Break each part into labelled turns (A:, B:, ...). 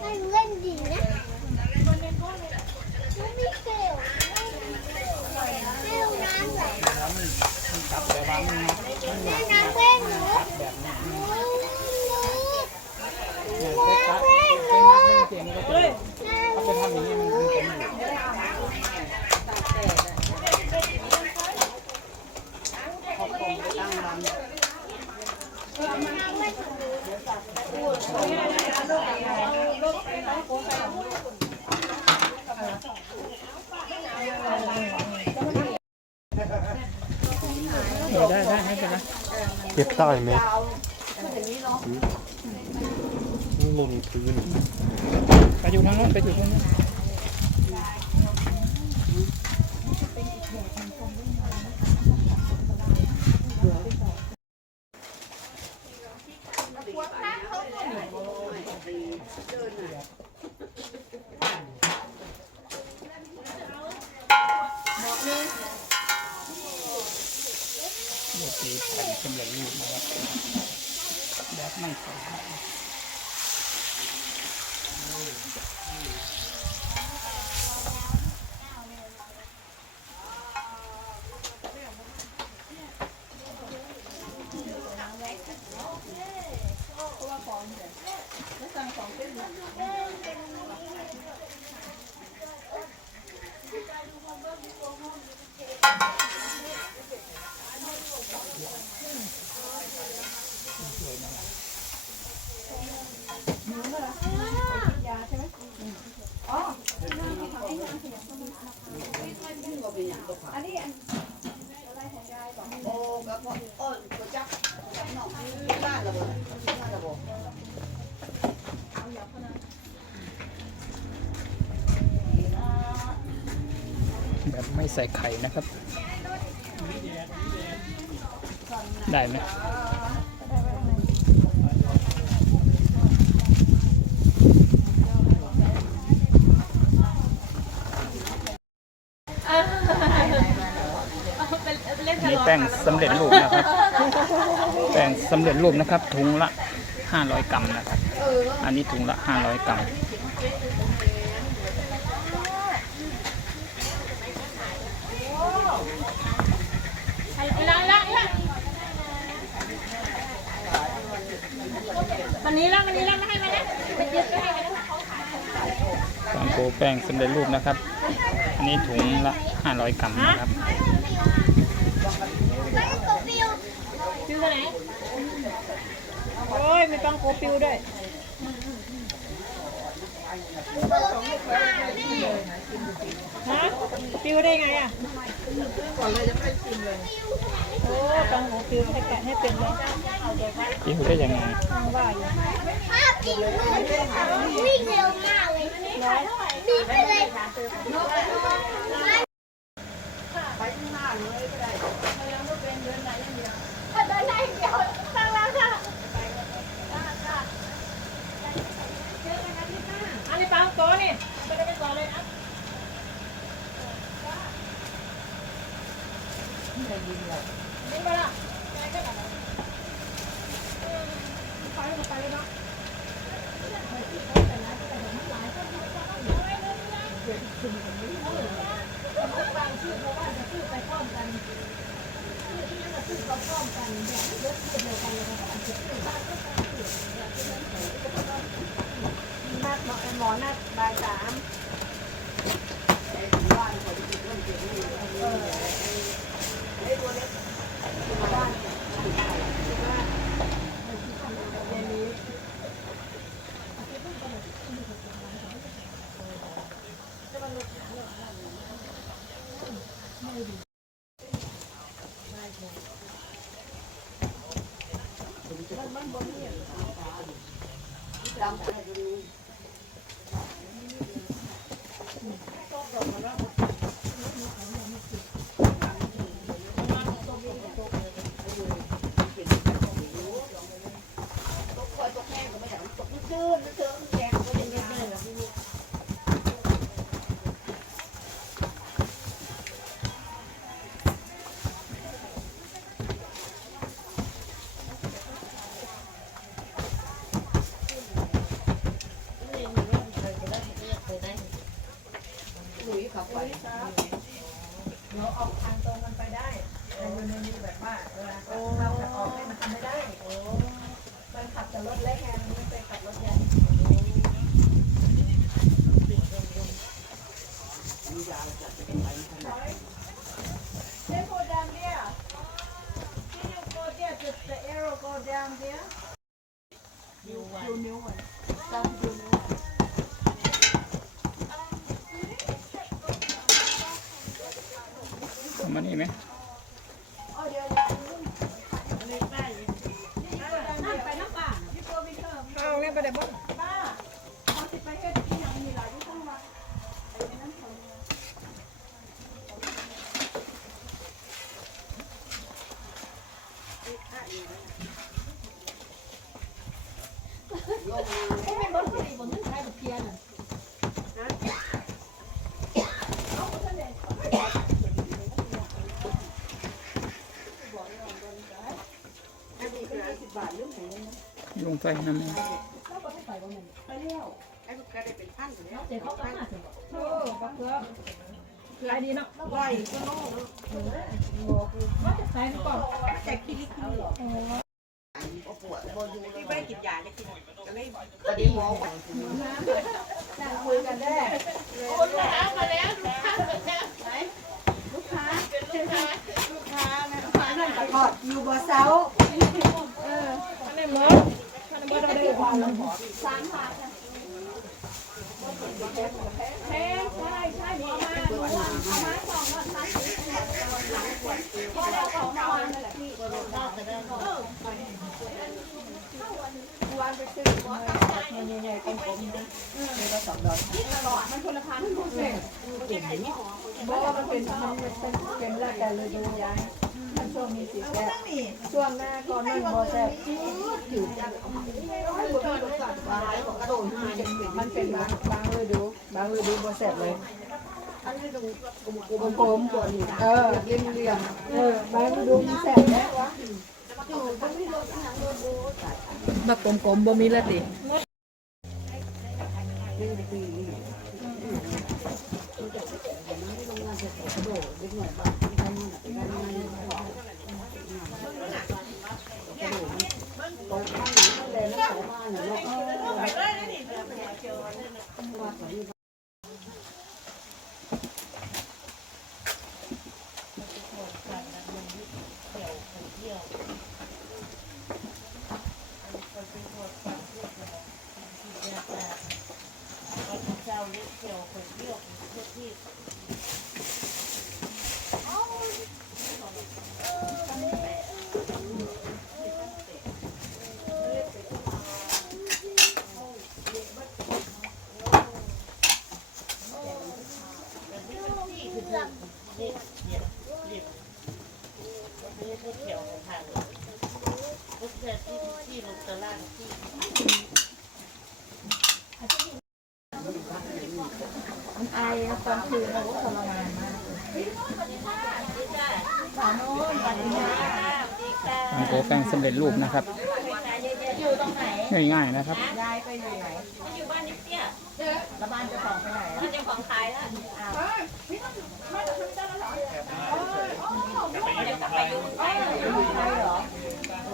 A: ให้เล่นดีนะไม่มีเกลียวให้ลงน้ำเหรอแม่น้ำเว้นหนูหนูหนูน้ำเว้นหนู
B: เสียงก็จะเขาจะทำอย่างนี้มันมันจะไม่อยู่ เออ ได้ได้ไม่เป็นะ
C: เก็บได้ไหมหล่นพื้น
B: ไปอยู่ทางโน้นไปอยู่ทางโน้น โรตีแผ่นสำเร็จรูปนะครับแบบ ไม่ ใส่ไข่นะครับ ได้ไหมนี่แป้งสำเร็จรูปนะครับ แป้งสำเร็จรูปนะครับ ถุงละ 500 กรัมนะครับ อันนี้ถุงละ 500 กรัม
D: วันนี้แล้ววันนี้แล้วไม่ให้มานะไปยึดไปให้มานะ
B: ฟางโกแป้งสำเร็จรูปนะครับ อันนี้ถุงละ 500 กรัมนะครับ
A: ไม่ต้องฟิว
D: ฟิวตัวไหน โอ้ยมีปังโกฟิวด้วยฮะฟิวได้ไงอะก่อนเลยยังไม่ชิมเลย โอ้ปังโกฟิวให้แกะให้เป็นเลย
B: กินได้ยังไง
D: ฟังว่าอยู่
A: ภาพจริงเลยวิ่งเร็วมากเลยบีบไปเลยเดินได้เดียวข้างล่างค่ะ
D: อันนี้ปังโกนี่ไปได้ไปก่อนเลยนะยิงไปละไปก็ได้ไปก็ไปเลยเนาะนัดห มอนัดบ่ายสาม
A: ลงไปนั่นเองโอ้บักเกลือขายดีเนาะ
E: ไหวก็โลก
A: ว่าจะขายก่อน
E: แต่คิริคิริปวดที่ไม่กินยาเลยกินก็เลยพอดีหมอบอก
A: คุยกันได้
E: คนลูกค้ามาแล้วลูกค้ามาแล้วไหนลูกค้าเป็นลูกค้าลูกค้านะลูกค้านั่นกอดอยู่บ่เซา
A: อันนี้หมดอันนี้หมดเราได้ความลำบากสามพันแพงใช่ใช่หมอมาหมอมาเอามาสองหมดสามสิบพอแล้วสองวันเลยที่วันไปซื้อว่าใหญ่ๆเป็นผมนี่เราสองดอกตลอดมันคนละพันคนเลยเพราะ ว่ามันเป็นมันเป็นเป็นแล้วแต่เลยดูย้ายมันช่วงมีสีแซ่ช่วงหน้าก่อนมันโบแซ่บจืดมันเป็นบางบางฤดูบางฤดูโบแซ่บเลยกลมๆเออเรียงเรียงเออบางฤดูมันแซ่บแล้ววะ บักกลมๆบ่มีละติ ไอตอนคืนเราทรมานมากสาโน้นปัญญา
B: อันโกแป้งสำเร็จรูปนะครับ
A: อยู่ตรงไหน
B: ง่ายๆนะครับ
A: ยายไปอยู่ไหน
F: อยู่บ้านนิดเดียว
A: แล้วบ้านเจะของไปไหน
F: ที่เจ้าของขายแล้ว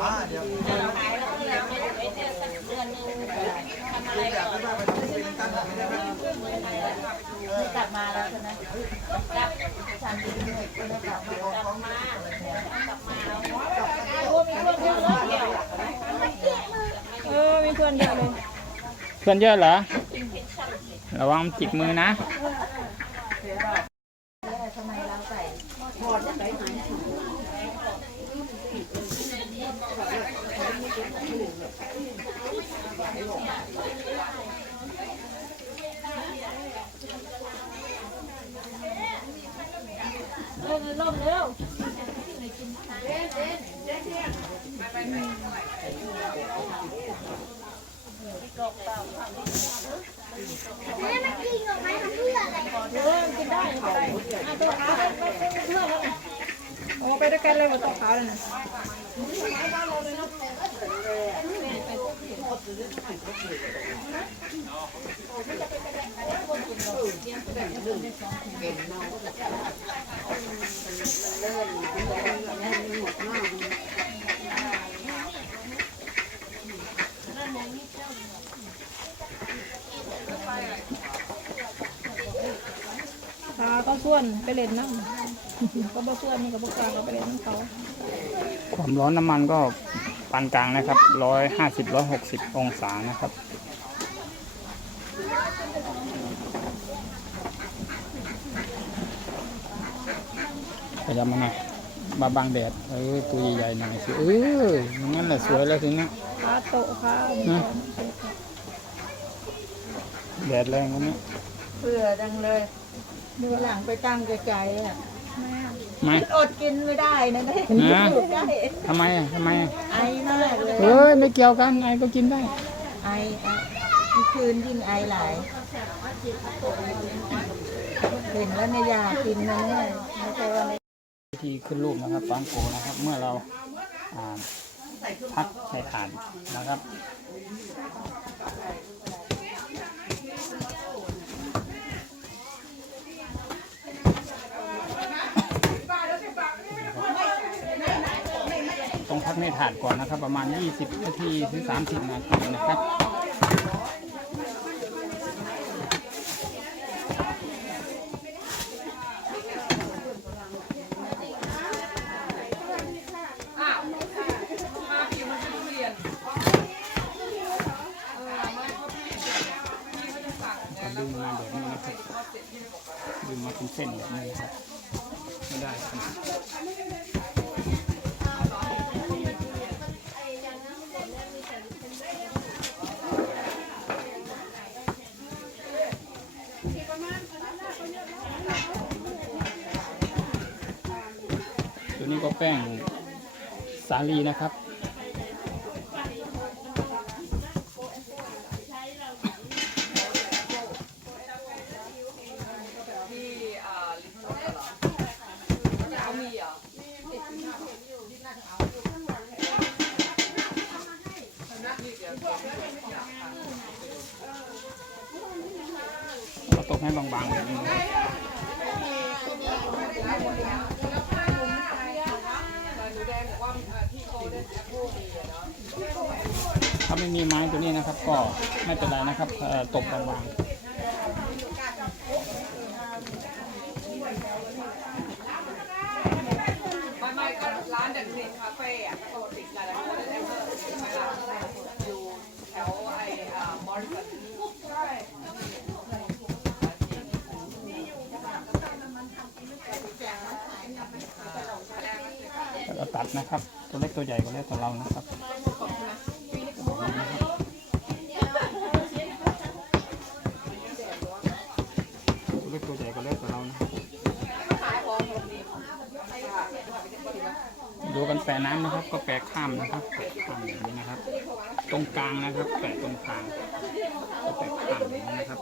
F: ก็ยังไม่ได้ไปเดือนสักเดือนนึงทำอะไรก่อน
A: ไม่กลับมาแล้วใช่ไหม
F: กลับ
A: ฉันดีเลยก็ได้กลับมาก
F: ลับมากลับมา
A: โอ้ยอะเลยเออมีเพื่อนเยอะเลย
B: เพื่อนเยอะเหรอ ระวังจิกมือนะ
A: ทำไมเราใส่
D: เร็ว
G: แม่มันกินออกมาทำเพื่ออะไร
D: เอ โอกินได้กินได้อะตัวขาไปไปไปเพื่อนแล้วไง
A: โอ้ไปด้วยกันเลยมาต่ อเขาเลยนะพาก็ส่วนไปเล่นน้ำก็บ่ส่วนนี่ก็บ่กลางก็ไปเล่นน้ำเขา
B: ความร้อนน้ำมันก็ปานกลางนะครับร้อยห้าสิบร้อยหกสิบองศานะครับพยายามมาหน่อยมาบังแดด เออ ตัวใหญ่ๆหน่อยสิ เอออย่างนั้นแหละสวยแล้วทีนี้
A: พาโต๊ะพา
B: นะแดดแรงกว่านี้
H: เพื่อดังเลย ดูหลังไปตั้งไกลๆอะ
B: ไม่
H: อดกินไม่ได้นะได้
B: นะ
H: อยู่ได้
B: ทำไมอะทำไมอะ
H: ไอมากเลย
B: เอ้ยไม่เกี่ยวกันไอ้ก็กินได้
H: ไอไอเมื่อคืนยิ่งไอหลายเห็นแล้วไม่อยากกินนะเนี่ยไม่ใช่ว่าไม่
B: วิธีขึ้นรูปนะครับปังโกนะครับ เมื่อเราอ่าพักใส่ถ่านนะครับ ต้องพัก ในถานก่อนนะครับ ประมาณ 20 นาทีถึง 30 นาทีนะครับดึงมาแบบนี้นะครับดึงมาเป็นเส้นแบบนี้ครับ แป้งสาลีนะครับ ไม่มีไม้ตัวนี้นะครับ ก็ไม่เป็นไรนะครับตกบาง
I: ไม่ก็ร้านเด็กเด็กคาเฟ่อะก็ติดกันแล้วก็ได้เพิ่มใช่ไหมล่ะอยู่แถวไอ้มอริสัน
B: เราตัดนะครับ ตัวเล็กตัวใหญ่ก็แล้วแต่เรานะครับตัวเล็กตัวใหญ่ก็แล้วแต่เรานะครับ ดูกันแปะน้ำนะครับ ก็แปะข้ามนะครับแปะข้ามอย่างนี้นะครับ ตรงกลางนะครับแปะตรงกลางก็แปะข้ามอย่างนี้นะครับ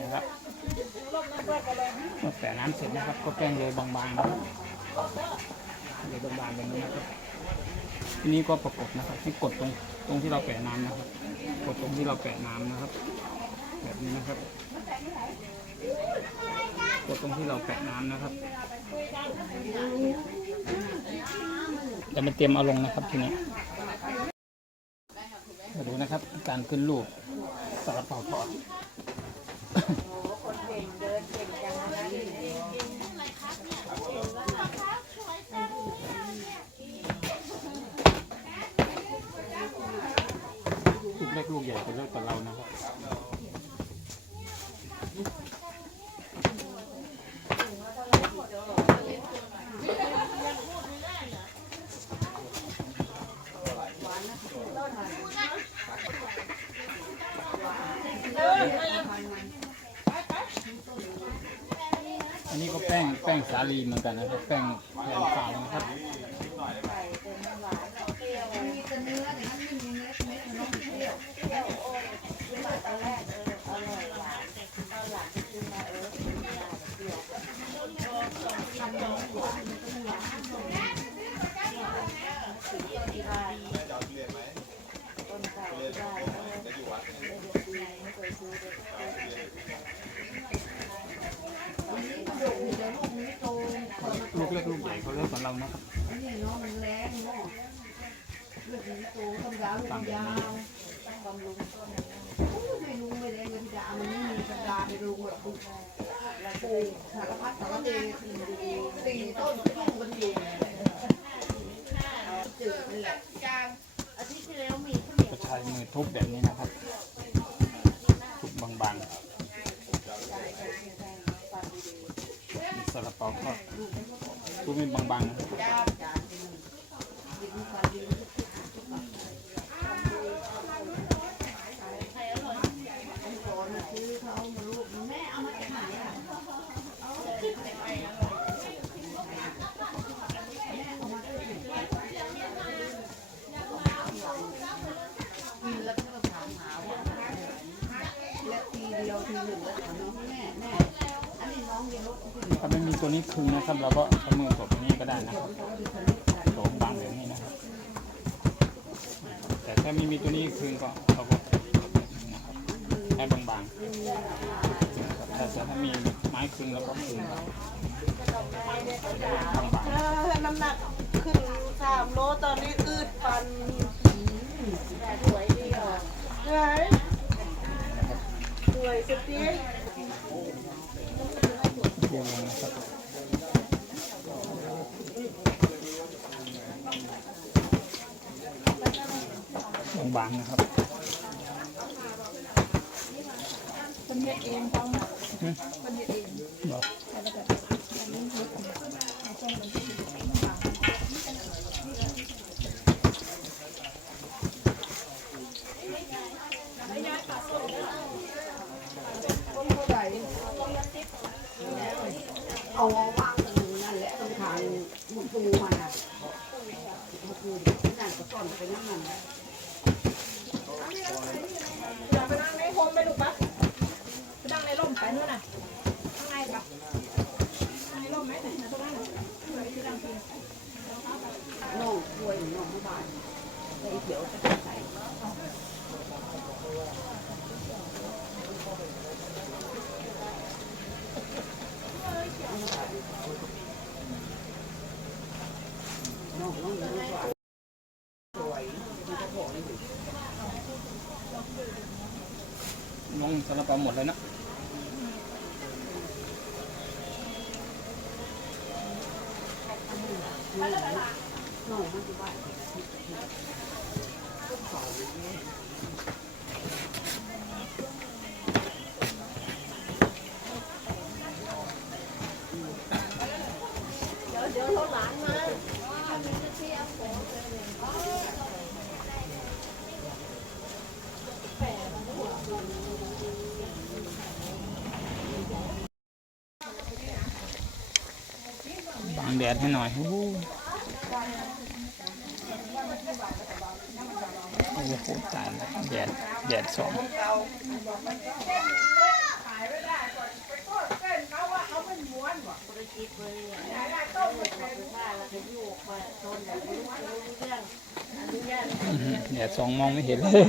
B: นะครับเมื่อแปะน้ำเสร็จนะครับ ก็แป้งเลยบางๆนะครับเลยบางๆแบบนี้นะครับทีนี้ก็ประกบนะครับให้กดตรงตรงที่เราแปะน้ำนะครับ กดตรงที่เราแปะน้ำนะครับ แบบนี้นะครับ กดตรงที่เราแปะน้ำนะครับจะมาเตรียมเอาลงนะครับทีนี้มาดูนะครับ การขึ้นรูปสารเปาทอด ลูกเล็กลูกใหญ่ก็เลิกกับเรานะครับ ก็แป้งแป้งสาลีเหมือน กันนะครับแป้งแผ่นขาวนะครับ ลูกเล็กลูกใหญ่เขาเลือกของเรานะครับ
A: นี่เนาะมันแรงเนาะเลือดมันโตต้นยาวต้นยาวต้องบำรุงต้นโอ้ยไม่รู้ไม่ได้เงินดามันไม่มีกระดาษไปรู้แบบปลูกสารพัดสารเพตีต้นต้นมันอยู่จืดนี่แหละ
H: อาทิตย์ที่แล้วมี
B: จะ ใช้มือทุบแบบนี้นะครับ ทุบบางๆมีซาลาเปาก็ทุบเป็นบางๆนะครับ
A: และทีเดียวทีหนึ่งแล้วถามน้องแม่แม่อันนี้น้องเรียนร ถ้า
B: ไม่มีตัวนี้คึงนะครับ เราก็เอามือตบอย่างนี้ก็ได้นะครับโถบางแบบนี้นะครับ แต่ถ้าไม่มีตัวนี้คึงก็เราก็นะครับให้บางๆแต่ถ้ามีไม้คึงเราก็คึงครับ
H: น้ำหนักขึ้นสามโลตอนนี้อืดฟันสวยดีอะเฮ้ยสวยสุดที่
B: ๆเรียงลงนะครับบางๆนะครับ
A: คนเฮ็ดเองเขา
B: อืม
A: คนเฮ็ดเอง
B: บอก
A: คนเท่าไหร่เอาวางตรงนั่นแหละตรงทางมุตูมันอะมุตูนั่นก็ต้นไปนั่นนั่น
D: อย่าไปนั่งในโฮมไปลูกปะไปนั่งในร่มไปนู่นน่ะข้างในปะข้างในร่มไหมไหนตรงนั้นน่ะ
A: น้องป่วยน้องไม่บายไอ้เขียวจะใส่
B: ลงซาลาเปาหมดเลยนะ
A: น้องไม่สบาย
B: บาง แดดให้หน่อยโอ้โหตายแล้วแดดแดดสองแดดสองมองไม่เห็นเลย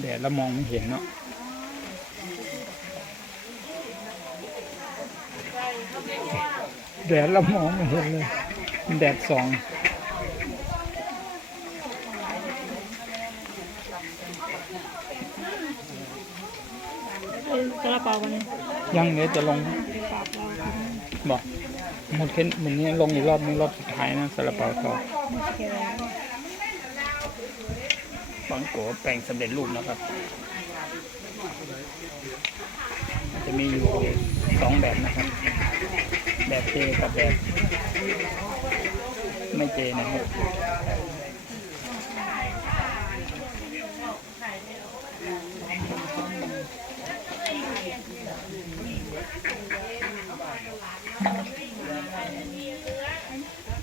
B: แดดแล้วมองไม่เห็นเนาะแดดแล้วมองไม่เห็นเลย แดดส่อง
D: ซาลาเปาวันนี้
B: ยังเดี๋ยวจะลงบอก หมดแค่วันนี้ลงอีกรอบนึงรอบสุดท้ายนะซาลาเปาทอดบางโกแปลงสำเร็จรูปนะครับ จะมีอยู่สองแบบนะครับ แบบเจกับแบบไม่เจนะครับ